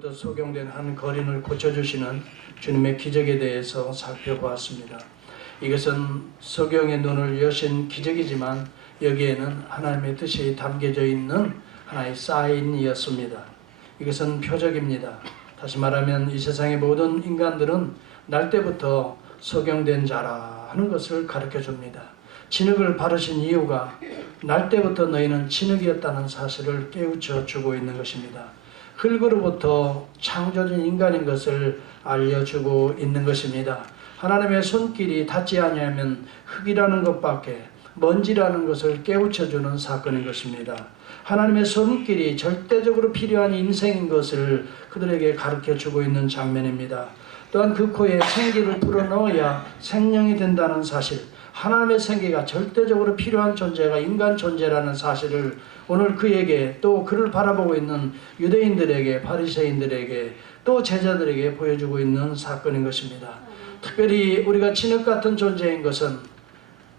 또 소경된 한 거린을 고쳐주시는 주님의 기적에 대해서 살펴보았습니다. 이것은 소경의 눈을 여신 기적이지만 여기에는 하나님의 뜻이 담겨져 있는 하나의 사인이었습니다. 이것은 표적입니다. 다시 말하면 이 세상의 모든 인간들은 날 때부터 소경된 자라 하는 것을 가르쳐 줍니다. 진흙을 바르신 이유가 날 때부터 너희는 진흙이었다는 사실을 깨우쳐 주고 있는 것입니다. 흙으로부터 창조된 인간인 것을 알려주고 있는 것입니다. 하나님의 손길이 닿지 아니하면 흙이라는 것밖에 먼지라는 것을 깨우쳐주는 사건인 것입니다. 하나님의 손길이 절대적으로 필요한 인생인 것을 그들에게 가르쳐주고 있는 장면입니다. 또한 그 코에 생기를 불어넣어야 생명이 된다는 사실, 하나님의 생기가 절대적으로 필요한 존재가 인간 존재라는 사실을 오늘 그에게 또 그를 바라보고 있는 유대인들에게, 바리새인들에게 또 제자들에게 보여주고 있는 사건인 것입니다. 특별히 우리가 진흙 같은 존재인 것은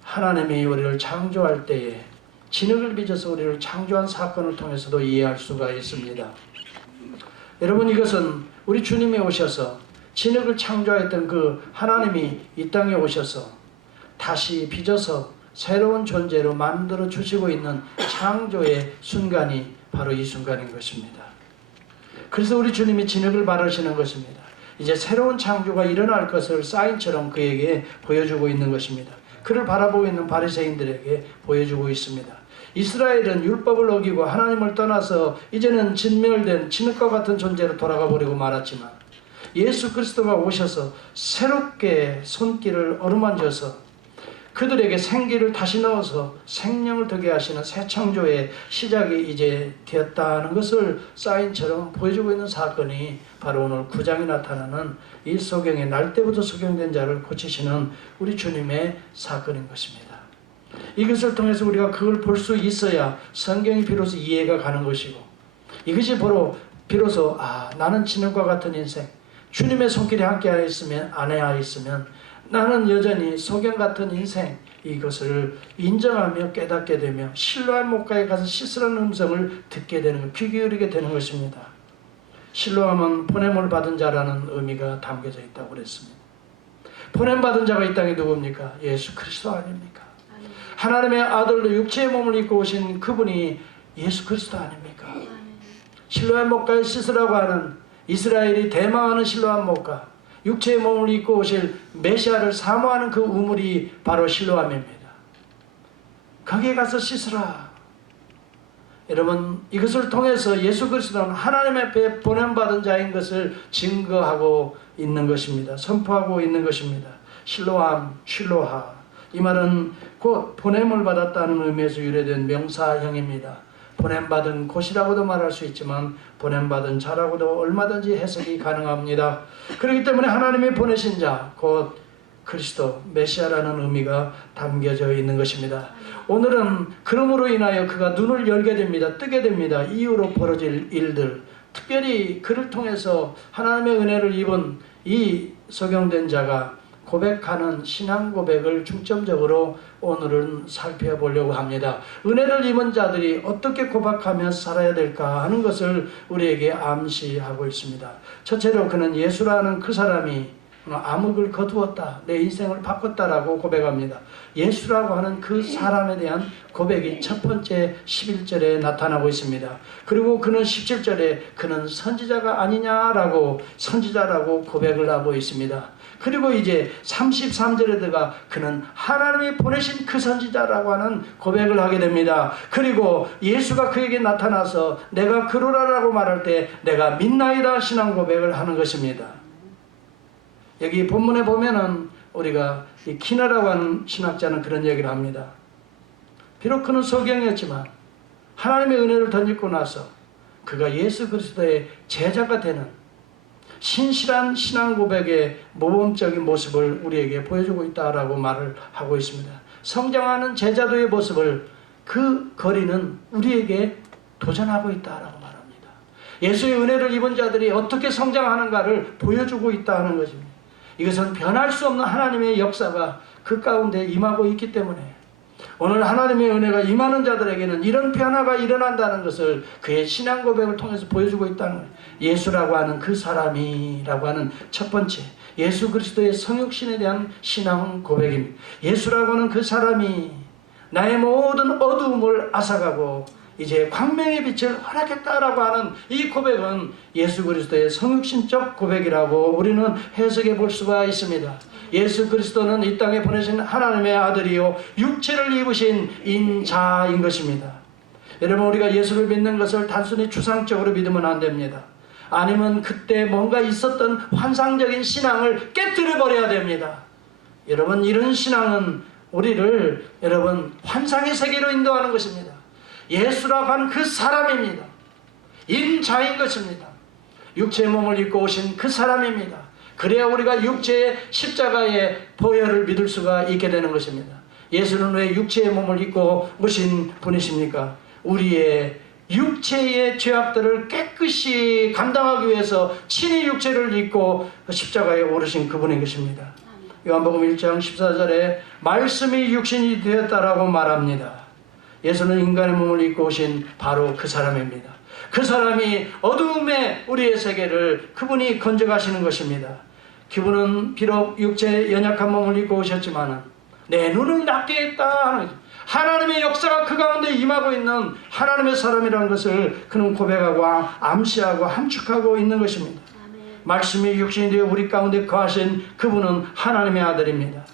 하나님이 우리를 창조할 때에 진흙을 빚어서 우리를 창조한 사건을 통해서도 이해할 수가 있습니다. 여러분, 이것은 우리 주님이 오셔서 진흙을 창조했던 그 하나님이 이 땅에 오셔서 다시 빚어서 새로운 존재로 만들어 주시고 있는 창조의 순간이 바로 이 순간인 것입니다. 그래서 우리 주님이 진흙을 바르시는 것입니다. 이제 새로운 창조가 일어날 것을 사인처럼 그에게 보여주고 있는 것입니다. 그를 바라보고 있는 바리새인들에게 보여주고 있습니다. 이스라엘은 율법을 어기고 하나님을 떠나서 이제는 진멸된 진흙과 같은 존재로 돌아가 버리고 말았지만 예수 그리스도가 오셔서 새롭게 손길을 어루만져서 그들에게 생기를 다시 넣어서 생명을 더게 하시는 새 창조의 시작이 이제 되었다는 것을 사인처럼 보여주고 있는 사건이 바로 오늘 9장에 나타나는 이 소경의 날 때부터 소경된 자를 고치시는 우리 주님의 사건인 것입니다. 이것을 통해서 우리가 그걸 볼 수 있어야 성경이 비로소 이해가 가는 것이고, 이것이 비로소 나는 진흙과 같은 인생, 주님의 손길이 함께 안에 있으면 나는 여전히 소경 같은 인생, 이것을 인정하며 깨닫게 되며 실로암 목가에 가서 씻으라는 음성을 듣게 되는 것, 귀 기울이게 되는 것입니다. 실로암은 보냄을 받은 자라는 의미가 담겨져 있다고 그랬습니다. 보냄받은 자가 이 땅에 누굽니까? 예수 그리스도 아닙니까? 하나님의 아들로 육체의 몸을 입고 오신 그분이 예수 그리스도 아닙니까? 실로암 목가에 씻으라고 하는 이스라엘이 대망하는 실로암 목가, 육체의 몸을 입고 오실 메시아를 사모하는 그 우물이 바로 실로암입니다. 거기에 가서 씻으라. 여러분, 이것을 통해서 예수 그리스도는 하나님 앞에 보냄받은 자인 것을 증거하고 있는 것입니다. 선포하고 있는 것입니다. 실로암, 실로하, 이 말은 곧 보냄을 받았다는 의미에서 유래된 명사형입니다. 보냄받은 곳이라고도 말할 수 있지만 보냄받은 자라고도 얼마든지 해석이 가능합니다. 그렇기 때문에 하나님이 보내신 자, 곧 그리스도, 메시아라는 의미가 담겨져 있는 것입니다. 오늘은 그러므로 인하여 그가 눈을 열게 됩니다. 뜨게 됩니다. 이후로 벌어질 일들, 특별히 그를 통해서 하나님의 은혜를 입은 이 소경된 자가 고백하는 신앙 고백을 중점적으로 오늘은 살펴보려고 합니다. 은혜를 입은 자들이 어떻게 고백하며 살아야 될까 하는 것을 우리에게 암시하고 있습니다. 첫째로 그는 예수라는 그 사람이 암흑을 거두었다, 내 인생을 바꿨다라고 고백합니다. 예수라고 하는 그 사람에 대한 고백이 첫 번째 11절에 나타나고 있습니다. 그리고 그는 17절에 그는 선지자가 아니냐라고 선지자라고 고백을 하고 있습니다. 그리고 이제 33절에 들어가 그는 하나님이 보내신 그 선지자라고 하는 고백을 하게 됩니다. 그리고 예수가 그에게 나타나서 내가 그러라라고 말할 때 내가 믿나이다 신앙 고백을 하는 것입니다. 여기 본문에 보면은 우리가 이 키나라고 하는 신학자는 그런 얘기를 합니다. 비록 그는 소경이었지만 하나님의 은혜를 덧입고 나서 그가 예수 그리스도의 제자가 되는 신실한 신앙 고백의 모범적인 모습을 우리에게 보여주고 있다라고 말을 하고 있습니다. 성장하는 제자도의 모습을 그 거리는 우리에게 도전하고 있다라고 말합니다. 예수의 은혜를 입은 자들이 어떻게 성장하는가를 보여주고 있다는 것입니다. 이것은 변할 수 없는 하나님의 역사가 그 가운데 임하고 있기 때문에 오늘 하나님의 은혜가 임하는 자들에게는 이런 변화가 일어난다는 것을 그의 신앙 고백을 통해서 보여주고 있다는 거예요. 예수라고 하는 그 사람이라고 하는 첫 번째, 예수 그리스도의 성육신에 대한 신앙 고백입니다. 예수라고 하는 그 사람이 나의 모든 어두움을 앗아가고 이제 광명의 빛을 허락했다라고 하는 이 고백은 예수 그리스도의 성육신적 고백이라고 우리는 해석해 볼 수가 있습니다. 예수 그리스도는 이 땅에 보내신 하나님의 아들이요 육체를 입으신 인자인 것입니다. 여러분, 우리가 예수를 믿는 것을 단순히 추상적으로 믿으면 안 됩니다. 아니면 그때 뭔가 있었던 환상적인 신앙을 깨뜨려 버려야 됩니다. 여러분, 이런 신앙은 우리를 환상의 세계로 인도하는 것입니다. 예수라고 하는 그 사람입니다. 인자인 것입니다. 육체의 몸을 입고 오신 그 사람입니다. 그래야 우리가 육체의 십자가의 보혈을 믿을 수가 있게 되는 것입니다. 예수는 왜 육체의 몸을 입고 오신 분이십니까? 우리의 육체의 죄악들을 깨끗이 감당하기 위해서 친히 육체를 입고 십자가에 오르신 그분인 것입니다. 요한복음 1장 14절에 말씀이 육신이 되었다라고 말합니다. 예수는 인간의 몸을 입고 오신 바로 그 사람입니다. 그 사람이 어두움의 우리의 세계를 그분이 건져가시는 것입니다. 그분은 비록 육체의 연약한 몸을 입고 오셨지만 내 눈을 낫게 했다. 하나님의 역사가 그 가운데 임하고 있는 하나님의 사람이라는 것을 그는 고백하고 암시하고 함축하고 있는 것입니다. 말씀이 육신이 되어 우리 가운데 거하신 그분은 하나님의 아들입니다.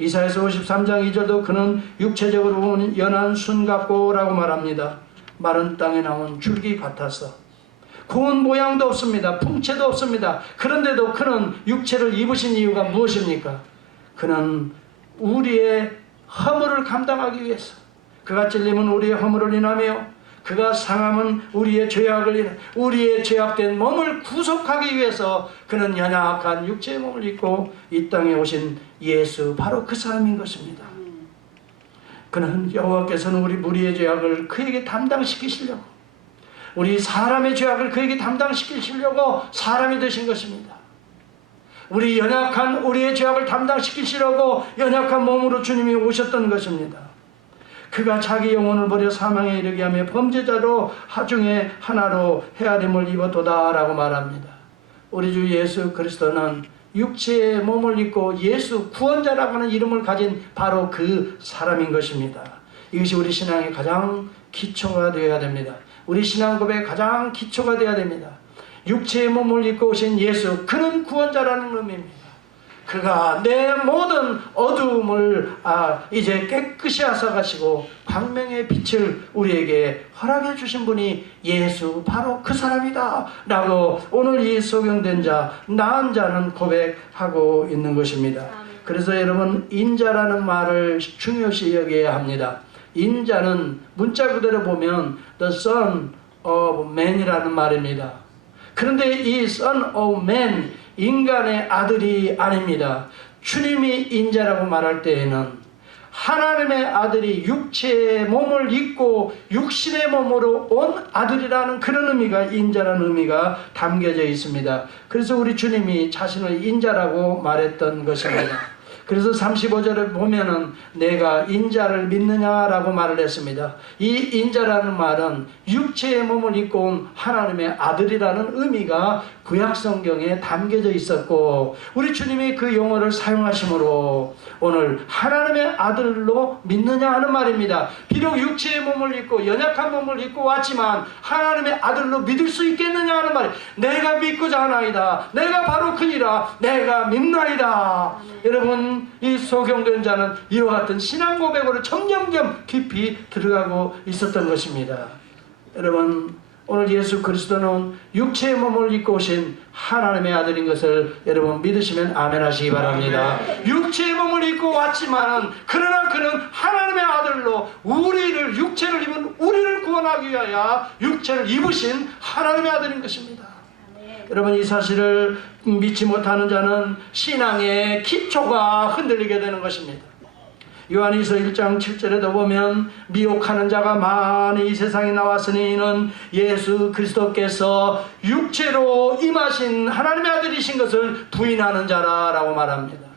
이사야서 53장 2절도 그는 육체적으로 보면 연한 순 같고라고 말합니다. 마른 땅에 나온 줄기 같아서 고운 모양도 없습니다. 풍채도 없습니다. 그런데도 그는 육체를 입으신 이유가 무엇입니까? 그는 우리의 허물을 감당하기 위해서, 그가 찔림은 우리의 허물을 인하며 그가 상함은 우리의 죄악을 인해 우리의 죄악된 몸을 구속하기 위해서 그는 연약한 육체의 몸을 입고 이 땅에 오신 예수, 바로 그 사람인 것입니다. 그는 여호와께서는 우리 무리의 죄악을 그에게 담당시키시려고, 우리 사람의 죄악을 그에게 담당시키시려고 사람이 되신 것입니다. 우리 연약한 우리의 죄악을 담당시키시려고 연약한 몸으로 주님이 오셨던 것입니다. 그가 자기 영혼을 버려 사망에 이르게 하며 범죄자로 하중에 하나로 헤아림을 입었도다라고 말합니다. 우리 주 예수 그리스도는 육체의 몸을 입고 예수 구원자라고 하는 이름을 가진 바로 그 사람인 것입니다. 이것이 우리 신앙의 가장 기초가 되어야 됩니다. 우리 신앙 고백의 가장 기초가 되어야 됩니다. 육체의 몸을 입고 오신 예수, 그는 구원자라는 의미입니다. 그가 내 모든 어두움을 이제 깨끗이 앗아가시고 광명의 빛을 우리에게 허락해 주신 분이 예수, 바로 그 사람이다 라고 오늘 이 소경된 자, 나은 자는 고백하고 있는 것입니다. 그래서 여러분, 인자라는 말을 중요시 여겨야 합니다. 인자는 문자 그대로 보면 The Son of Man이라는 말입니다. 그런데 이 Son of Man, 인간의 아들이 아닙니다. 주님이 인자라고 말할 때에는 하나님의 아들이 육체의 몸을 입고 육신의 몸으로 온 아들이라는 그런 의미가, 인자라는 의미가 담겨져 있습니다. 그래서 우리 주님이 자신을 인자라고 말했던 것입니다. 그래서 35절에 보면은 내가 인자를 믿느냐라고 말을 했습니다. 이 인자라는 말은 육체의 몸을 입고 온 하나님의 아들이라는 의미가 구약성경에 담겨져 있었고, 우리 주님이 그 용어를 사용하심으로 오늘 하나님의 아들로 믿느냐 하는 말입니다. 비록 육체의 몸을 입고 연약한 몸을 입고 왔지만 하나님의 아들로 믿을 수 있겠느냐 하는 말이에요. 내가 믿고자 하나이다. 내가 바로 그니라. 내가 믿나이다. 여러분, 이 소경된 자는 이와 같은 신앙 고백으로 점점점 깊이 들어가고 있었던 것입니다. 여러분, 오늘 예수 그리스도는 육체의 몸을 입고 오신 하나님의 아들인 것을 여러분 믿으시면 아멘 하시기 바랍니다. 육체의 몸을 입고 왔지만 그러나 그는 하나님의 아들로 우리를, 육체를 입은 우리를 구원하기 위하여 육체를 입으신 하나님의 아들인 것입니다. 여러분, 이 사실을 믿지 못하는 자는 신앙의 기초가 흔들리게 되는 것입니다. 요한일서 1장 7절에도 보면 미혹하는 자가 많이 이 세상에 나왔으니 이는 예수 그리스도께서 육체로 임하신 하나님의 아들이신 것을 부인하는 자라고 말합니다.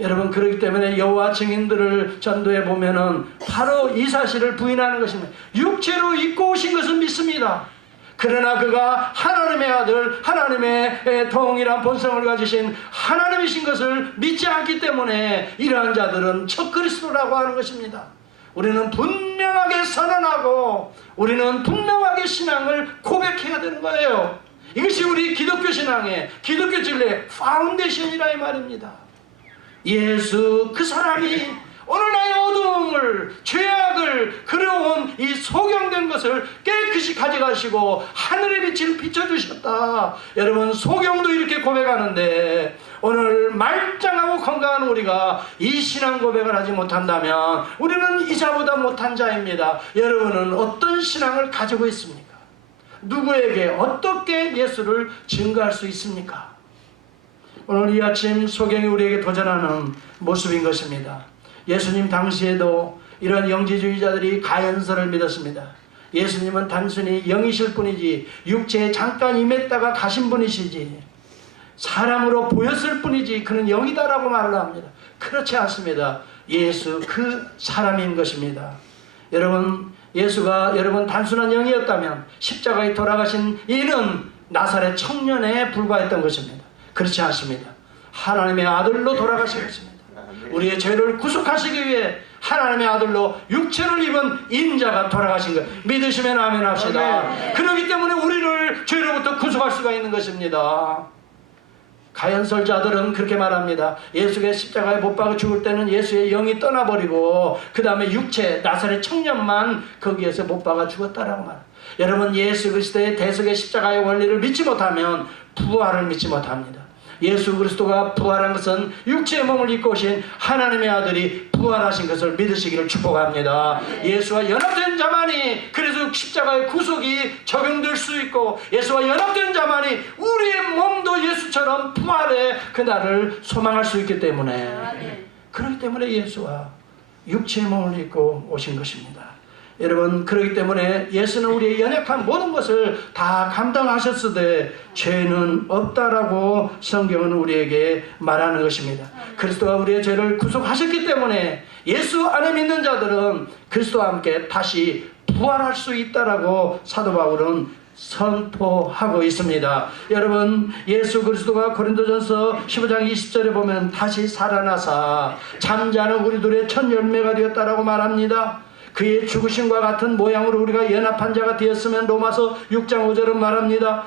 여러분, 그렇기 때문에 여호와 증인들을 전도해 보면은 바로 이 사실을 부인하는 것입니다. 육체로 입고 오신 것은 믿습니다. 그러나 그가 하나님의 아들, 하나님의 동일한 본성을 가지신 하나님이신 것을 믿지 않기 때문에 이러한 자들은 적그리스도라고 하는 것입니다. 우리는 분명하게 선언하고 우리는 분명하게 신앙을 고백해야 되는 거예요. 이것이 우리 기독교 신앙의, 기독교 진리의 파운데이션이라 이 말입니다. 예수 그 사람이 오늘날의 어두움을, 죄악을 그려온 이 소경된 것을 깨끗이 가져가시고 하늘의 빛을 비춰주셨다. 여러분, 소경도 이렇게 고백하는데 오늘 말짱하고 건강한 우리가 이 신앙 고백을 하지 못한다면 우리는 이자보다 못한 자입니다. 여러분은 어떤 신앙을 가지고 있습니까? 누구에게 어떻게 예수를 증거할 수 있습니까? 오늘 이 아침 소경이 우리에게 도전하는 모습인 것입니다. 예수님 당시에도 이런 영지주의자들이 가연설을 믿었습니다. 예수님은 단순히 영이실 뿐이지 육체에 잠깐 임했다가 가신 분이시지 사람으로 보였을 뿐이지 그는 영이다라고 말을 합니다. 그렇지 않습니다. 예수 그 사람인 것입니다. 여러분, 예수가 여러분 단순한 영이었다면 십자가에 돌아가신 이는 나사렛 청년에 불과했던 것입니다. 그렇지 않습니다. 하나님의 아들로 돌아가신 것입니다. 우리의 죄를 구속하시기 위해 하나님의 아들로 육체를 입은 인자가 돌아가신 것 믿으시면 아멘 합시다. 그렇기 때문에 우리를 죄로부터 구속할 수가 있는 것입니다. 가연설자들은 그렇게 말합니다. 예수가 십자가에 못 박아 죽을 때는 예수의 영이 떠나버리고 그 다음에 육체 나사렛 청년만 거기에서 못 박아 죽었다라고 말합니다. 여러분, 예수 그리스도의 대속의 십자가의 원리를 믿지 못하면 부활을 믿지 못합니다. 예수 그리스도가 부활한 것은 육체의 몸을 입고 오신 하나님의 아들이 부활하신 것을 믿으시기를 축복합니다. 예수와 연합된 자만이 그래서 십자가의 구속이 적용될 수 있고 예수와 연합된 자만이 우리의 몸도 예수처럼 부활의 그날을 소망할 수 있기 때문에 그렇기 때문에 예수와 육체의 몸을 입고 오신 것입니다. 여러분, 그렇기 때문에 예수는 우리의 연약한 모든 것을 다 감당하셨으되 죄는 없다라고 성경은 우리에게 말하는 것입니다. 그리스도가 우리의 죄를 구속하셨기 때문에 예수 안에 믿는 자들은 그리스도와 함께 다시 부활할 수 있다라고 사도 바울은 선포하고 있습니다. 여러분, 예수 그리스도가 고린도전서 15장 20절에 보면 다시 살아나사 잠자는 우리들의 첫 열매가 되었다라고 말합니다. 그의 죽으심과 같은 모양으로 우리가 연합한 자가 되었으면 로마서 6장 5절은 말합니다.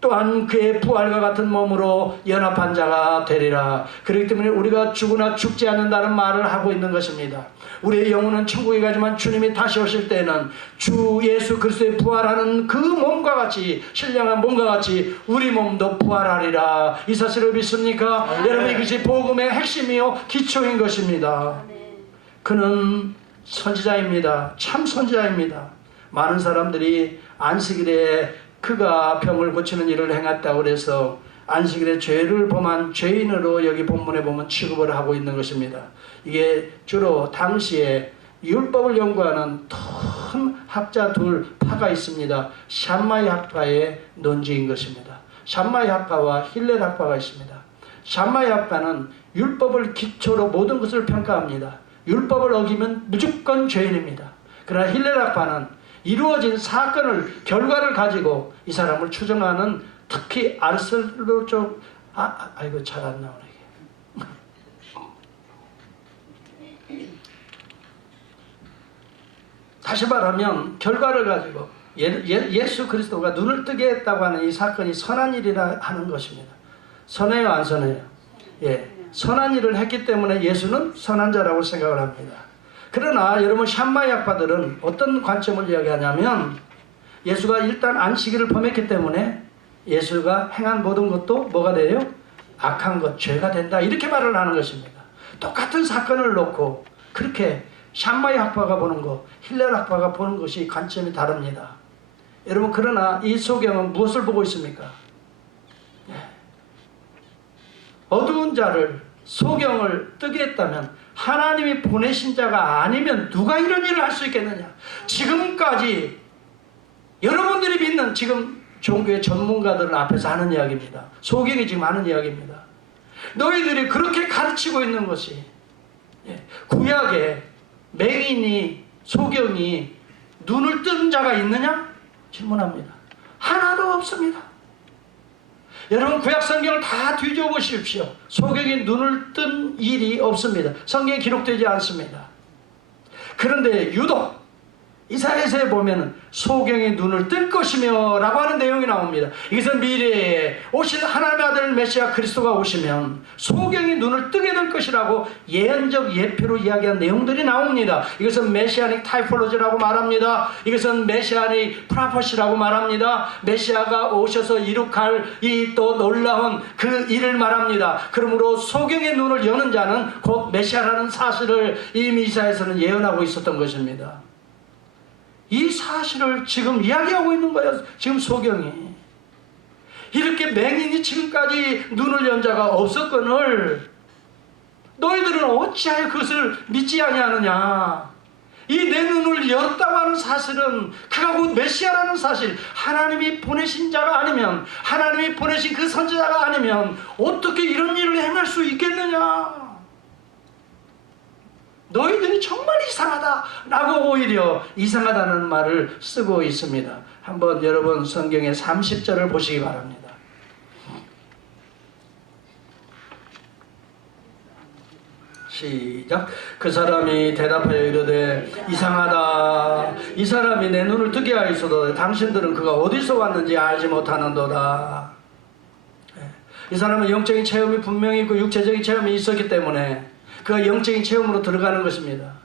또한 그의 부활과 같은 몸으로 연합한 자가 되리라. 그렇기 때문에 우리가 죽으나 죽지 않는다는 말을 하고 있는 것입니다. 우리의 영혼은 천국에 가지만 주님이 다시 오실 때는 주 예수 그리스도의 부활하는 그 몸과 같이 신령한 몸과 같이 우리 몸도 부활하리라. 이 사실을 믿습니까? 여러분, 이것이 복음의 핵심이요 기초인 것입니다. 그는 선지자입니다. 참 선지자입니다. 많은 사람들이 안식일에 그가 병을 고치는 일을 행했다고 해서 안식일에 죄를 범한 죄인으로 여기 본문에 보면 취급을 하고 있는 것입니다. 이게 주로 당시에 율법을 연구하는 큰 학자 둘 파가 있습니다. 샴마이 학파의 논지인 것입니다. 샴마이 학파와 힐렐 학파가 있습니다. 샴마이 학파는 율법을 기초로 모든 것을 평가합니다. 율법을 어기면 무조건 죄인입니다. 그러나 힐렐 학파는 이루어진 사건을, 결과를 가지고 이 사람을 추정하는, 특히 아르셀로 쪽, 아이고 잘 안 나오네. 다시 말하면 결과를 가지고 예수 그리스도가 눈을 뜨게 했다고 하는 이 사건이 선한 일이라 하는 것입니다. 선해요, 안 선해요? 예. 선한 일을 했기 때문에 예수는 선한 자라고 생각을 합니다. 그러나 여러분, 샴마이 학파들은 어떤 관점을 이야기하냐면 예수가 일단 안식일을 범했기 때문에 예수가 행한 모든 것도 뭐가 돼요? 악한 것, 죄가 된다, 이렇게 말을 하는 것입니다. 똑같은 사건을 놓고 그렇게 샴마이 학파가 보는 것, 힐렐 학파가 보는 것이 관점이 다릅니다. 여러분, 그러나 이 소경은 무엇을 보고 있습니까? 어두운 자를, 소경을 뜨게 했다면 하나님이 보내신 자가 아니면 누가 이런 일을 할 수 있겠느냐? 지금까지 여러분들이 믿는 지금 종교의 전문가들 앞에서 하는 이야기입니다. 소경이 지금 하는 이야기입니다. 너희들이 그렇게 가르치고 있는 것이 구약에 맹인이 소경이 눈을 뜬 자가 있느냐? 질문합니다. 하나도 없습니다. 여러분 구약 성경을 다 뒤져보십시오. 소경이 눈을 뜬 일이 없습니다. 성경에 기록되지 않습니다. 그런데 유독 이사야서에 보면 소경이 눈을 뜰 것이며 라고 하는 내용이 나옵니다. 이것은 미래에 오실 하나님의 아들 메시아 그리스도가 오시면 소경이 눈을 뜨게 될 것이라고 예언적 예표로 이야기한 내용들이 나옵니다. 이것은 메시아닉 타이폴로지라고 말합니다. 이것은 메시아닉 프라포시라고 말합니다. 메시아가 오셔서 이룩할 이 또 놀라운 그 일을 말합니다. 그러므로 소경의 눈을 여는 자는 곧 메시아라는 사실을 이미 이사야서는 예언하고 있었던 것입니다. 이 사실을 지금 이야기하고 있는 거예요. 지금 소경이 이렇게 맹인이 지금까지 눈을 연 자가 없었거늘 너희들은 어찌하여 그것을 믿지 아니하느냐. 이 내 눈을 열었다고 하는 사실은 그가 곧 메시아라는 사실, 하나님이 보내신 자가 아니면, 하나님이 보내신 그 선지자가 아니면 어떻게 이런 일을 행할 수 있겠느냐. 너희들이 정말 이상하다 라고 오히려 이상하다는 말을 쓰고 있습니다. 한번 여러분 성경의 30절을 보시기 바랍니다. 시작. 그 사람이 대답하여 이르되 이상하다. 이 사람이 내 눈을 뜨게 하였어도 당신들은 그가 어디서 왔는지 알지 못하는도다. 이 사람은 영적인 체험이 분명히 있고 육체적인 체험이 있었기 때문에 그 영적인 체험으로 들어가는 것입니다.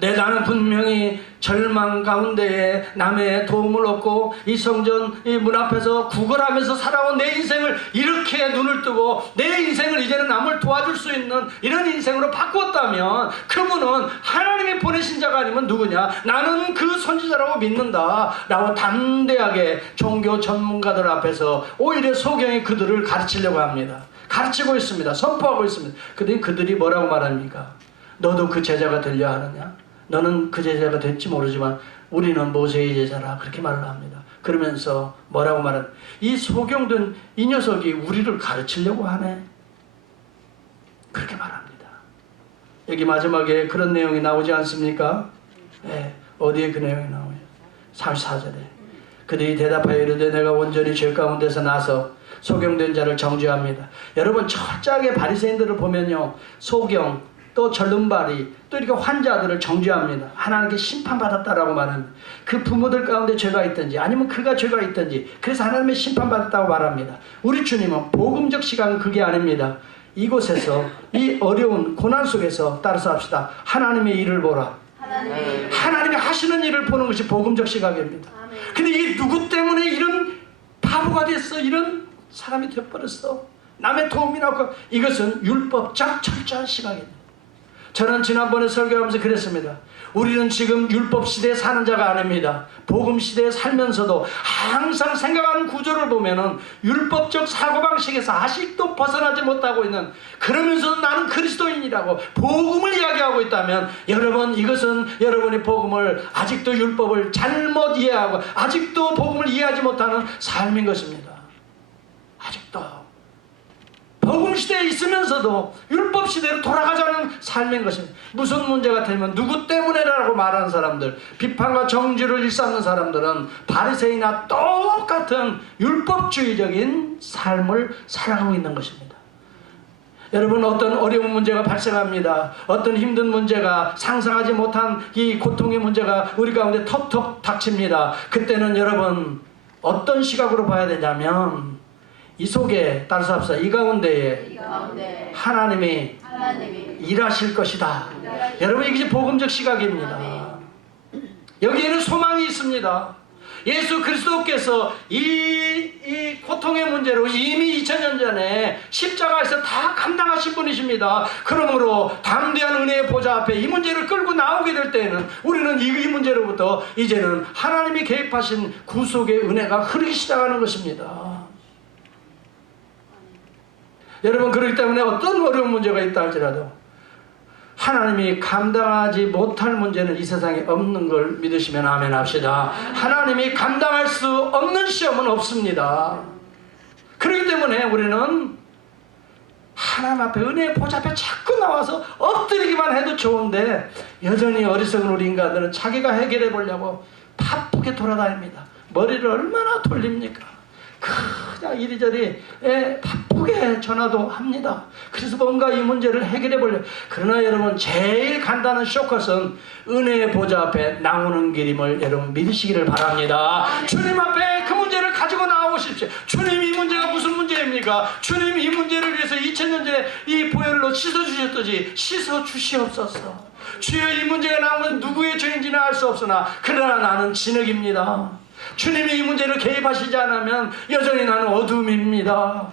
나는 분명히 절망 가운데에 남의 도움을 얻고 이 성전 이 문 앞에서 구걸하면서 살아온 내 인생을 이렇게 눈을 뜨고 내 인생을 이제는 남을 도와줄 수 있는 이런 인생으로 바꿨다면 그분은 하나님이 보내신 자가 아니면 누구냐? 나는 그 선지자라고 믿는다 라고 담대하게 종교 전문가들 앞에서 오히려 소경이 그들을 가르치려고 합니다. 가르치고 있습니다. 선포하고 있습니다. 그런데 그들이 뭐라고 말합니까? 너도 그 제자가 되려 하느냐? 너는 그 제자가 될지 모르지만 우리는 모세의 제자라 그렇게 말을 합니다. 그러면서 뭐라고 말하는? 이 소경된 이 녀석이 우리를 가르치려고 하네. 그렇게 말합니다. 여기 마지막에 그런 내용이 나오지 않습니까? 네, 어디에 그 내용이 나오냐? 34절에 그들이 대답하여 이르되 내가 온전히 죄 가운데서 나서 소경된 자를 정죄합니다. 여러분 철저하게 바리새인들을 보면요, 소경 또 절름발이 또 이렇게 환자들을 정죄합니다. 하나님께 심판받았다라고 말합니다. 그 부모들 가운데 죄가 있든지 아니면 그가 죄가 있든지 그래서 하나님의 심판받았다고 말합니다. 우리 주님은 복음적 시각은 그게 아닙니다. 이곳에서 이 어려운 고난 속에서 따라서 합시다. 하나님의 일을 보라. 하나님이 하시는 일을 보는 것이 복음적 시각입니다. 근데 이게 누구 때문에 이런 바보가 됐어? 이런 사람이 되어버렸어? 남의 도움이 나고. 이것은 율법적 철저한 시각입니다. 저는 지난번에 설교하면서 그랬습니다. 우리는 지금 율법 시대에 사는 자가 아닙니다. 복음 시대에 살면서도 항상 생각하는 구조를 보면은 율법적 사고방식에서 아직도 벗어나지 못하고 있는, 그러면서도 나는 그리스도인이라고 복음을 이야기하고 있다면 여러분, 이것은 여러분이 복음을 아직도 율법을 잘못 이해하고 아직도 복음을 이해하지 못하는 삶인 것입니다. 아직도 복음 시대에 있으면서도 율법 시대로 돌아가자는 삶인 것입니다. 무슨 문제가 되면 누구 때문에라고 말하는 사람들, 비판과 정죄를 일삼는 사람들은 바리새인이나 똑같은 율법주의적인 삶을 살아가고 있는 것입니다. 여러분, 어떤 어려운 문제가 발생합니다. 어떤 힘든 문제가, 상상하지 못한 이 고통의 문제가 우리 가운데 톡톡 닥칩니다. 그때는 여러분 어떤 시각으로 봐야 되냐면, 이 속에 따라서 합시다. 이 가운데에 하나님이 일하실 것이다. 여러분, 이것이 복음적 시각입니다. 여기에는 소망이 있습니다. 예수 그리스도께서 이 고통의 문제로 이미 2000년 전에 십자가에서 다 감당하신 분이십니다. 그러므로 담대한 은혜의 보좌 앞에 이 문제를 끌고 나오게 될 때에는 우리는 이 문제로부터 이제는 하나님이 개입하신 구속의 은혜가 흐르기 시작하는 것입니다. 여러분, 그렇기 때문에 어떤 어려운 문제가 있다 할지라도 하나님이 감당하지 못할 문제는 이 세상에 없는 걸 믿으시면 아멘 합시다. 하나님이 감당할 수 없는 시험은 없습니다. 그렇기 때문에 우리는 하나님 앞에 은혜의 보좌 앞에 자꾸 나와서 엎드리기만 해도 좋은데 여전히 어리석은 우리 인간들은 자기가 해결해 보려고 바쁘게 돌아다닙니다. 머리를 얼마나 돌립니까? 그냥 이리저리 바쁘게 전화도 합니다. 그래서 뭔가 이 문제를 해결해 보려고. 그러나 여러분, 제일 간단한 쇼컷은 은혜의 보좌 앞에 나오는 길임을 여러분 믿으시기를 바랍니다. 주님 앞에 그 문제를 가지고 나오십시오. 주님, 이 문제가 무슨 문제입니까? 주님, 이 문제를 위해서 2000년 전에 이 보혈로 씻어주셨듯이 씻어주시옵소서. 주여, 이 문제가 나오면 누구의 죄인지는 알 수 없으나 그러나 나는 진흙입니다. 주님이 이 문제를 개입하시지 않으면 여전히 나는 어둠입니다.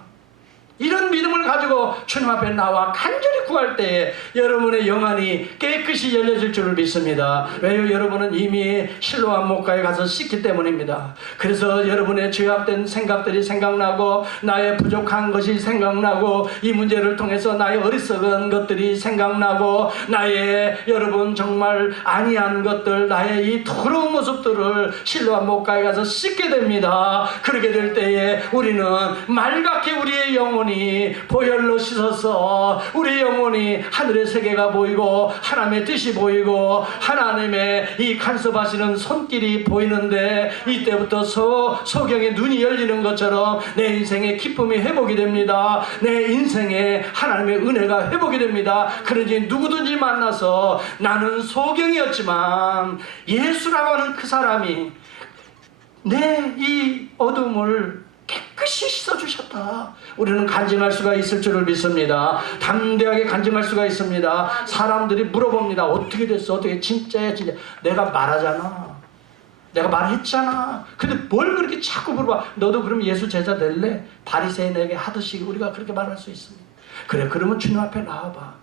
이런 믿음을 가지고 주님 앞에 나와 간절히 구할 때에 여러분의 영안이 깨끗이 열려질 줄을 믿습니다. 왜요? 여러분은 이미 실로암 목가에 가서 씻기 때문입니다. 그래서 여러분의 죄악된 생각들이 생각나고 나의 부족한 것이 생각나고 이 문제를 통해서 나의 어리석은 것들이 생각나고 나의 여러분 정말 아니한 것들, 나의 이 더러운 모습들을 실로암 목가에 가서 씻게 됩니다. 그렇게 될 때에 우리는 맑게 우리의 영혼이 보혈로 씻어서 우리 영혼이 하늘의 세계가 보이고 하나님의 뜻이 보이고 하나님의 이 간섭하시는 손길이 보이는데 이때부터 소경의 눈이 열리는 것처럼 내 인생의 기쁨이 회복이 됩니다. 내 인생에 하나님의 은혜가 회복이 됩니다. 그러니 누구든지 만나서 나는 소경이었지만 예수라고 하는 그 사람이 내 이 어둠을 깨끗이 씻어주셨다. 우리는 간증할 수가 있을 줄을 믿습니다. 담대하게 간증할 수가 있습니다. 사람들이 물어봅니다. 어떻게 됐어? 어떻게? 진짜야 진짜. 내가 말하잖아. 내가 말했잖아. 근데 뭘 그렇게 자꾸 물어봐. 너도 그럼 예수 제자 될래? 바리새인에게 하듯이 우리가 그렇게 말할 수 있습니다. 그래, 그러면 주님 앞에 나와봐.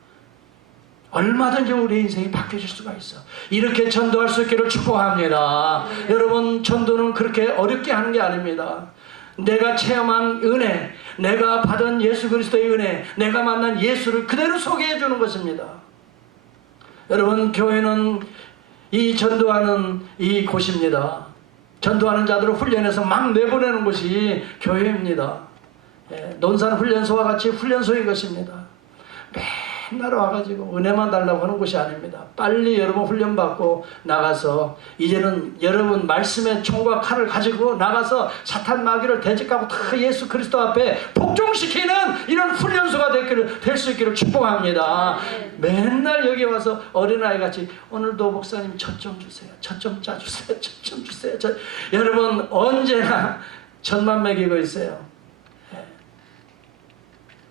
얼마든지 우리 인생이 바뀌어질 수가 있어. 이렇게 전도할 수 있기를 축복합니다. 여러분, 전도는 그렇게 어렵게 하는 게 아닙니다. 내가 체험한 은혜, 내가 받은 예수 그리스도의 은혜, 내가 만난 예수를 그대로 소개해 주는 것입니다. 여러분, 교회는 이 전도하는 이 곳입니다. 전도하는 자들을 훈련해서 막 내보내는 곳이 교회입니다. 논산 훈련소와 같이 훈련소인 것입니다. 맨날 와가지고 은혜만 달라고 하는 곳이 아닙니다. 빨리 여러분 훈련받고 나가서 이제는 여러분 말씀의 총과 칼을 가지고 나가서 사탄 마귀를 대적하고 다 예수 그리스도 앞에 복종시키는 이런 훈련소가 될 수 있기를 축복합니다. 맨날 여기 와서 어린아이같이 오늘도 목사님 젖 좀 주세요. 젖 좀 짜주세요. 젖 좀 주세요. 여러분 언제나 젖만 먹이고 있어요.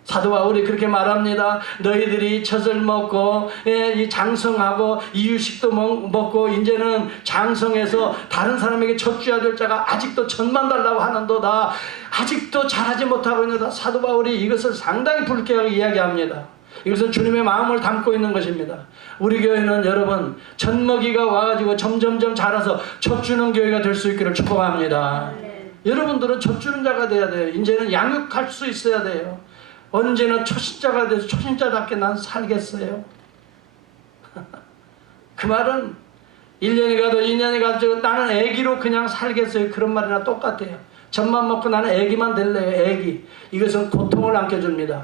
사도 바울이 그렇게 말합니다. 너희들이 젖을 먹고 이 장성하고 이유식도 먹고 이제는 장성해서 다른 사람에게 젖줘야 될 자가 아직도 젖만 달라고 하는도다. 아직도 잘하지 못하고 있는다. 사도 바울이 이것을 상당히 불쾌하게 이야기합니다. 이것은 주님의 마음을 담고 있는 것입니다. 우리 교회는 여러분 젖먹이가 와가지고 점점점 자라서 젖주는 교회가 될 수 있기를 축복합니다. 여러분들은 젖주는 자가 돼야 돼요. 이제는 양육할 수 있어야 돼요. 언제나 초신자가 돼서 초신자답게 난 살겠어요. 그 말은 1년이 가도 2년이 가도 나는 애기로 그냥 살겠어요. 그런 말이나 똑같아요. 젖만 먹고 나는 애기만 될래요. 애기. 이것은 고통을 안겨줍니다.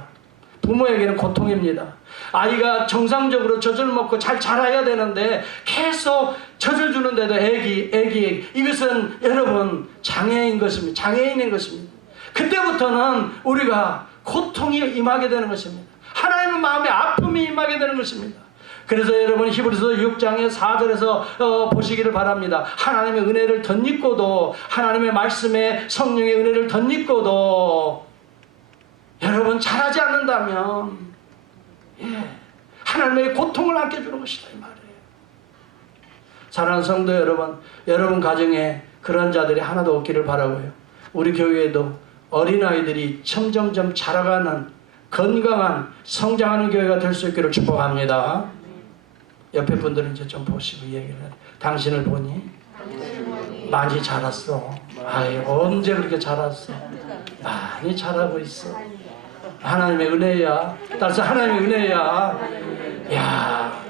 부모에게는 고통입니다. 아이가 정상적으로 젖을 먹고 잘 자라야 되는데 계속 젖을 주는데도 애기. 이것은 여러분 장애인 것입니다. 장애인인 것입니다. 그때부터는 우리가 고통이 임하게 되는 것입니다. 하나님의 마음에 아픔이 임하게 되는 것입니다. 그래서 여러분 히브리서 6장의 4절에서 보시기를 바랍니다. 하나님의 은혜를 덧입고도 하나님의 말씀에 성령의 은혜를 덧입고도 여러분 잘하지 않는다면 하나님의 고통을 안겨주는 것이다 이 말이에요. 사랑하는 성도 여러분, 여러분 가정에 그런 자들이 하나도 없기를 바라고요. 우리 교회에도 어린아이들이 점점점 자라가는 건강한 성장하는 교회가 될 수 있기를 축복합니다. 옆에 분들은 이제 좀 보시고 얘기를 해요. 당신을 보니 많이 자랐어. 아이 언제 그렇게 자랐어? 많이 자라고 있어. 하나님의 은혜야. 따라서 하나님의 은혜야. 야,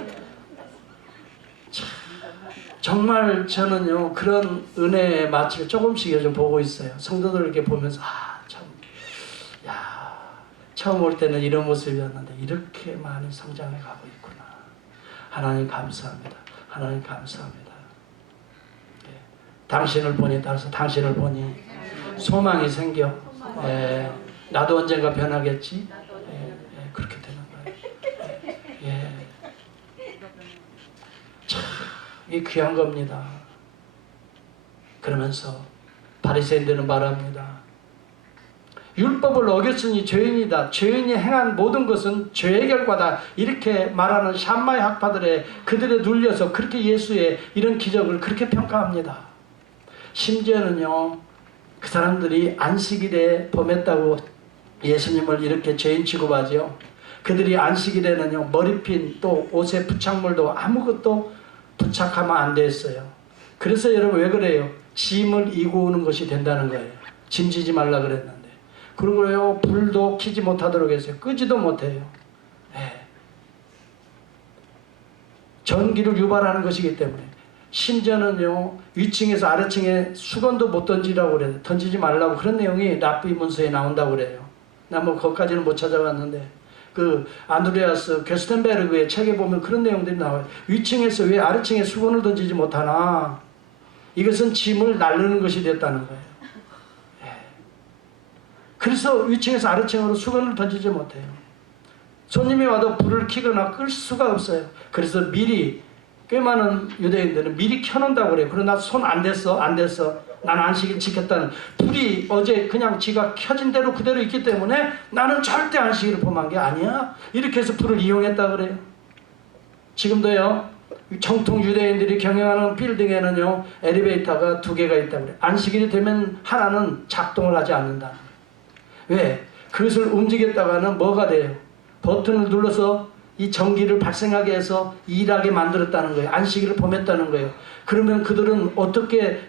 참, 정말 저는요 그런 은혜의 맛을 조금씩 요즘 보고 있어요. 성도들 이렇게 보면서 참, 야, 처음 올 때는 이런 모습이었는데 이렇게 많이 성장해 가고 있구나. 하나님 감사합니다. 하나님 감사합니다. 예. 당신을 보니 따라서 당신을 보니 소망이 생겨. 예. 나도 언젠가 변하겠지. 예. 그렇게 되는 거예요. 예. 참, 이 귀한 겁니다. 그러면서 바리새인들은 말합니다. 율법을 어겼으니 죄인이다. 죄인이 행한 모든 것은 죄의 결과다. 이렇게 말하는 샴마의 학파들의 그들에 눌려서 그렇게 예수의 이런 기적을 그렇게 평가합니다. 심지어는요, 그 사람들이 안식일에 범했다고 예수님을 이렇게 죄인 취급하죠. 그들이 안식일에는요, 머리핀 또 옷에 부착물도 아무것도 부착하면 안 됐어요. 그래서 여러분 왜 그래요? 짐을 이고 오는 것이 된다는 거예요. 짐 지지 말라 그랬는데. 그리고요, 불도 켜지 못하도록 했어요. 끄지도 못해요. 네. 전기를 유발하는 것이기 때문에. 심지어는요, 위층에서 아래층에 수건도 못 던지라고 그래요. 던지지 말라고 그런 내용이 랍비 문서에 나온다고 그래요. 나 뭐 거기까지는 못 찾아봤는데 그 안드레아스 게스텐베르그의 책에 보면 그런 내용들이 나와요. 위층에서 왜 아래층에 수건을 던지지 못하나? 이것은 짐을 나르는 것이 됐다는 거예요. 그래서 위층에서 아래층으로 수건을 던지지 못해요. 손님이 와도 불을 켜거나 끌 수가 없어요. 그래서 미리, 꽤 많은 유대인들은 미리 켜놓는다고 그래요. 그러나 손 안 댔어, 안 됐어. 난 안식일 지켰다는. 불이 어제 그냥 지가 켜진 대로 그대로 있기 때문에 나는 절대 안식일을 범한 게 아니야. 이렇게 해서 불을 이용했다 그래요. 지금도요, 정통 유대인들이 경영하는 빌딩에는요, 엘리베이터가 2개가 있다고 그래요. 안식일이 되면 하나는 작동을 하지 않는다. 왜? 그것을 움직였다가는 뭐가 돼요? 버튼을 눌러서 이 전기를 발생하게 해서 일하게 만들었다는 거예요. 안식일을 범했다는 거예요. 그러면 그들은 어떻게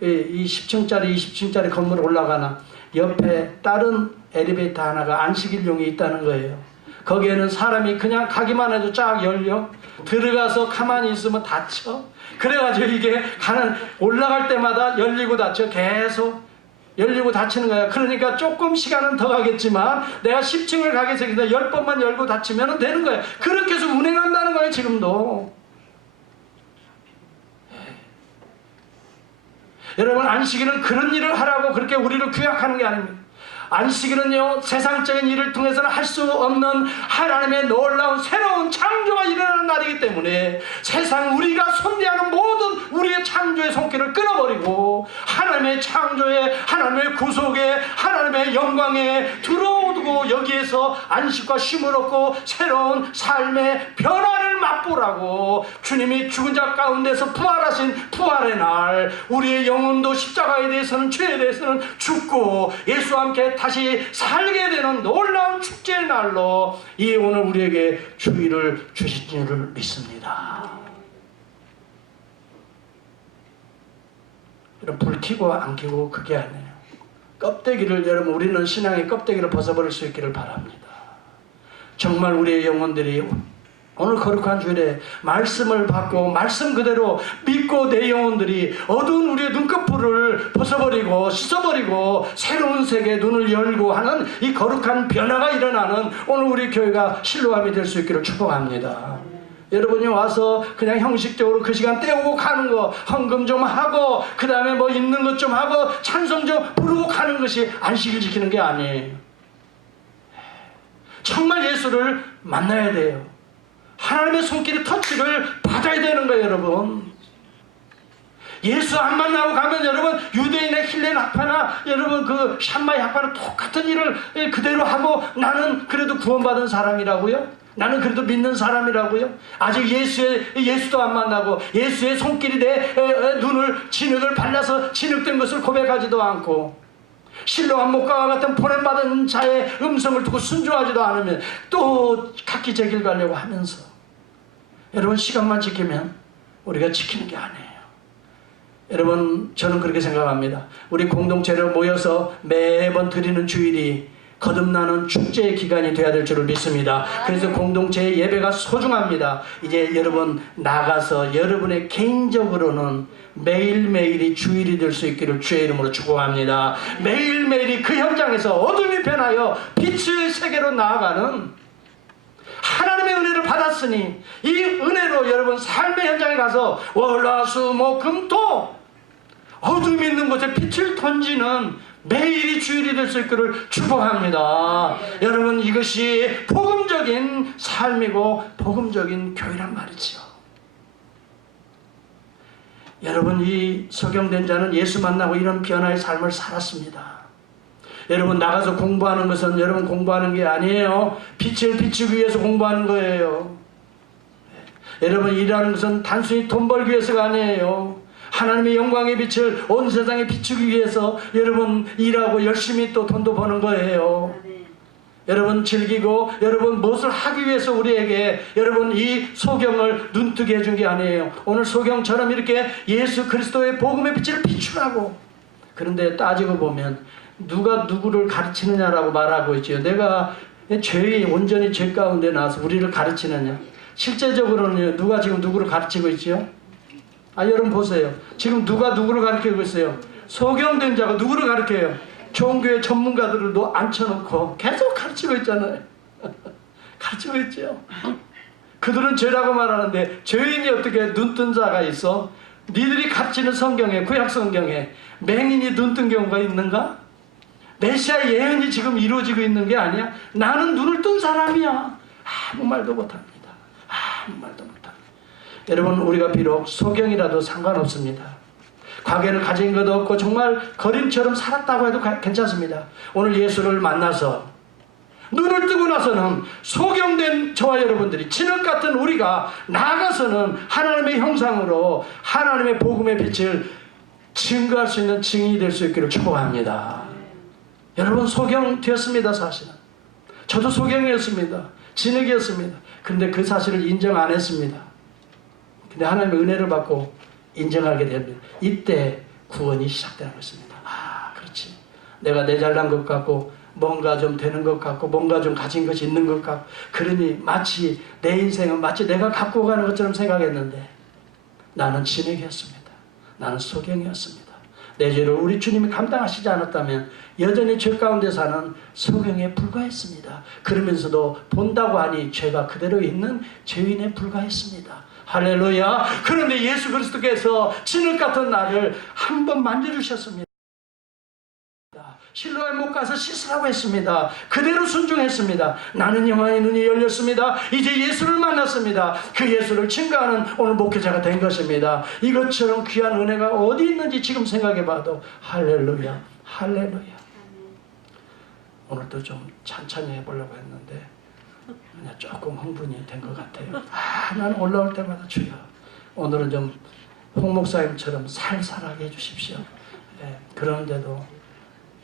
이 10층짜리, 20층짜리 건물에 올라가나? 옆에 다른 엘리베이터 하나가 안식일용이 있다는 거예요. 거기에는 사람이 그냥 가기만 해도 쫙 열려. 들어가서 가만히 있으면 닫혀. 그래가지고 이게 올라갈 때마다 열리고 닫혀. 계속 열리고 닫히는 거야. 그러니까 조금 시간은 더 가겠지만 내가 10층을 가게 생긴다. 10번만 열고 닫히면 되는 거야. 그렇게 해서 운행한다는 거예요. 지금도. 여러분, 안식일은 그런 일을 하라고 그렇게 우리를 규약하는 게 아닙니다. 안식일은요, 세상적인 일을 통해서는 할 수 없는 하나님의 놀라운 새로운 창조가 일어나는 날이기 때문에 세상 우리가 손대하는 모든 우리의 창조의 손길을 끊어버리고 하나님의 창조에, 하나님의 구속에, 하나님의 영광에 들어오고 여기에서 안식과 쉼을 얻고 새로운 삶의 변화를 맛보라고 주님이 죽은 자 가운데서 부활하신 부활의 날, 우리의 영혼도 십자가에 대해서는, 죄에 대해서는 죽고 예수와 함께 다시 살게 되는 놀라운 축제의 날로 이 오늘 우리에게 주의를 주신 줄을 믿습니다. 이런 불 켜고 안 켜고 그게 아니에요. 껍데기를, 여러분, 우리는 신앙의 껍데기를 벗어버릴 수 있기를 바랍니다. 정말 우리의 영혼들이 오늘 거룩한 주일에 말씀을 받고 말씀 그대로 믿고 내 영혼들이 어두운 우리의 눈꺼풀을 벗어버리고 씻어버리고 새로운 세계에 눈을 열고 하는 이 거룩한 변화가 일어나는 오늘 우리 교회가 실로암이 될 수 있기를 축복합니다. 여러분이 와서 그냥 형식적으로 그 시간 때우고 가는 거, 헌금 좀 하고 그 다음에 뭐 있는 것 좀 하고 찬송 좀 부르고 가는 것이 안식일 지키는 게 아니에요. 정말 예수를 만나야 돼요. 하나님의 손길의 터치를 받아야 되는 거예요, 여러분. 예수 안 만나고 가면 여러분 유대인의 힐렌 학파나 여러분 그 샴마의 학파는 똑같은 일을 그대로 하고 나는 그래도 구원받은 사람이라고요? 나는 그래도 믿는 사람이라고요? 아직 예수도 안 만나고 예수의 손길이 내 눈을 진흙을 발라서 진흙된 것을 고백하지도 않고 실로암 목가와 같은 보냄받은 자의 음성을 듣고 순종하지도 않으면 또 각기 제 길 가려고 하면서, 여러분, 시간만 지키면 우리가 지키는 게 아니에요. 여러분, 저는 그렇게 생각합니다. 우리 공동체로 모여서 매번 드리는 주일이 거듭나는 축제의 기간이 되어야 될 줄을 믿습니다. 그래서 공동체의 예배가 소중합니다. 이제 여러분 나가서 여러분의 개인적으로는 매일매일이 주일이 될 수 있기를 주의 이름으로 축복합니다. 매일매일이 그 현장에서 어둠이 변하여 빛의 세계로 나아가는 하나님의 은혜를 받았으니 이 은혜로 여러분 삶의 현장에 가서 월화수목금토 어둠이 있는 곳에 빛을 던지는 매일이 주일이 될 수 있기를 축복합니다. 여러분, 이것이 복음적인 삶이고 복음적인 교회란 말이죠. 여러분, 이 소경된 자는 예수 만나고 이런 변화의 삶을 살았습니다. 여러분, 나가서 공부하는 것은 여러분 공부하는 게 아니에요. 빛을 비추기 위해서 공부하는 거예요. 여러분, 일하는 것은 단순히 돈 벌기 위해서가 아니에요. 하나님의 영광의 빛을 온 세상에 비추기 위해서 여러분 일하고 열심히 또 돈도 버는 거예요. 여러분, 즐기고 여러분 무엇을 하기 위해서 우리에게 여러분 이 소경을 눈뜨게 해준 게 아니에요. 오늘 소경처럼 이렇게 예수 그리스도의 복음의 빛을 비추라고. 그런데 따지고 보면 누가 누구를 가르치느냐라고 말하고 있죠. 내가 죄의 온전히 죄 가운데 나와서 우리를 가르치느냐. 실제적으로는 누가 지금 누구를 가르치고 있죠? 여러분 보세요. 지금 누가 누구를 가르치고 있어요? 소경된 자가 누구를 가르쳐요? 종교의 전문가들을 앉혀놓고 계속 가르치고 있잖아요. 가르치고 있죠. 그들은 죄라고 말하는데 죄인이 어떻게 눈뜬 자가 있어? 니들이 가르치는 성경에, 구약 성경에 맹인이 눈뜬 경우가 있는가? 메시아 예언이 지금 이루어지고 있는 게 아니야? 나는 눈을 뜬 사람이야. 아무 말도 못합니다. 아무 말도 못합니다. 여러분, 우리가 비록 소경이라도 상관없습니다. 과거에는 가진 것도 없고 정말 거린처럼 살았다고 해도 괜찮습니다. 오늘 예수를 만나서 눈을 뜨고 나서는 소경된 저와 여러분들이 진흙 같은 우리가 나아가서는 하나님의 형상으로 하나님의 복음의 빛을 증거할 수 있는 증인이 될 수 있기를 축복합니다. 여러분, 소경 되었습니다. 사실은 저도 소경이었습니다. 진흙이었습니다. 그런데 그 사실을 인정 안 했습니다. 근데 하나님의 은혜를 받고 인정하게 됩니다. 이때 구원이 시작되는 것입니다. 그렇지. 내가 내 잘난 것 같고 뭔가 좀 되는 것 같고 뭔가 좀 가진 것이 있는 것 같고 그러니 마치 내 인생은 마치 내가 갖고 가는 것처럼 생각했는데 나는 진흙이었습니다. 나는 소경이었습니다. 내 죄를 우리 주님이 감당하시지 않았다면 여전히 죄 가운데 사는 소경에 불과했습니다. 그러면서도 본다고 하니 죄가 그대로 있는 죄인에 불과했습니다. 할렐루야. 그런데 예수 그리스도께서 진흙 같은 나를 한번 만져주셨습니다. 실로에 못 가서 씻으라고 했습니다. 그대로 순종했습니다. 나는 영원히 눈이 열렸습니다. 이제 예수를 만났습니다. 그 예수를 증거하는 오늘 목회자가 된 것입니다. 이것처럼 귀한 은혜가 어디 있는지 지금 생각해봐도 할렐루야, 할렐루야. 오늘도 좀 찬찬히 해보려고 했는데 그냥 조금 흥분이 된 것 같아요. 나는 올라올 때마다 주여 오늘은 좀 홍 목사님처럼 살살하게 해주십시오. 그런데도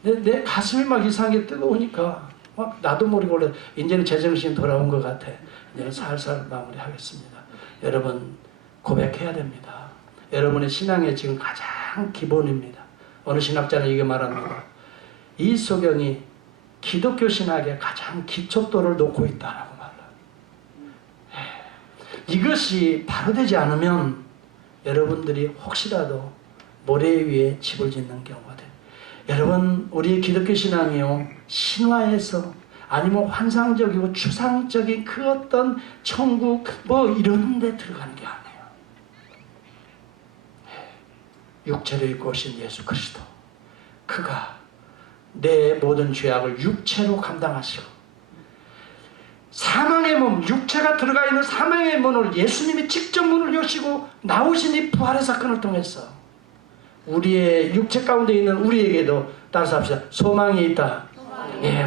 내 가슴이 막 이상하게 뜨거우니까 막 나도 모르고 원래 이제는 제정신이 돌아온 것 같아. 이제는 살살 마무리하겠습니다. 여러분, 고백해야 됩니다. 여러분의 신앙의 지금 가장 기본입니다. 어느 신학자는 이게 말합니다. 이 소경이 기독교 신학의 가장 기초도를 놓고 있다라고 말해요. 이것이 바로 되지 않으면 여러분들이 혹시라도 모래 위에 집을 짓는 경우가 돼요. 여러분, 우리의 기독교 신앙이요, 신화에서 아니면 환상적이고 추상적인 그 어떤 천국 뭐 이런 데 들어가는 게 아니에요. 육체로 입고 오신 예수 그리스도, 그가 내 모든 죄악을 육체로 감당하시고 사망의 몸, 육체가 들어가 있는 사망의 문을 예수님이 직접 문을 여시고 나오신 이 부활의 사건을 통해서 우리의 육체 가운데 있는 우리에게도 따라서 합시다. 소망이 있다.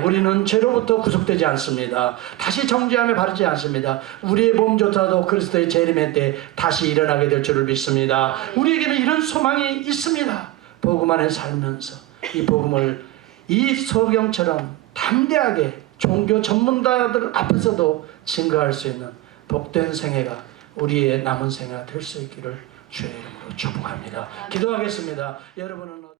우리는 죄로부터 구속되지 않습니다. 다시 정죄함에 바르지 않습니다. 우리의 몸조차도 그리스도의 재림의 때 다시 일어나게 될 줄을 믿습니다. 우리에게는 이런 소망이 있습니다. 복음 안에 살면서 이 복음을 이 소경처럼 담대하게 종교 전문가들 앞에서도 증거할 수 있는 복된 생애가 우리의 남은 생애가 될 수 있기를 주의 이름으로 축복합니다. 기도하겠습니다. 여러분은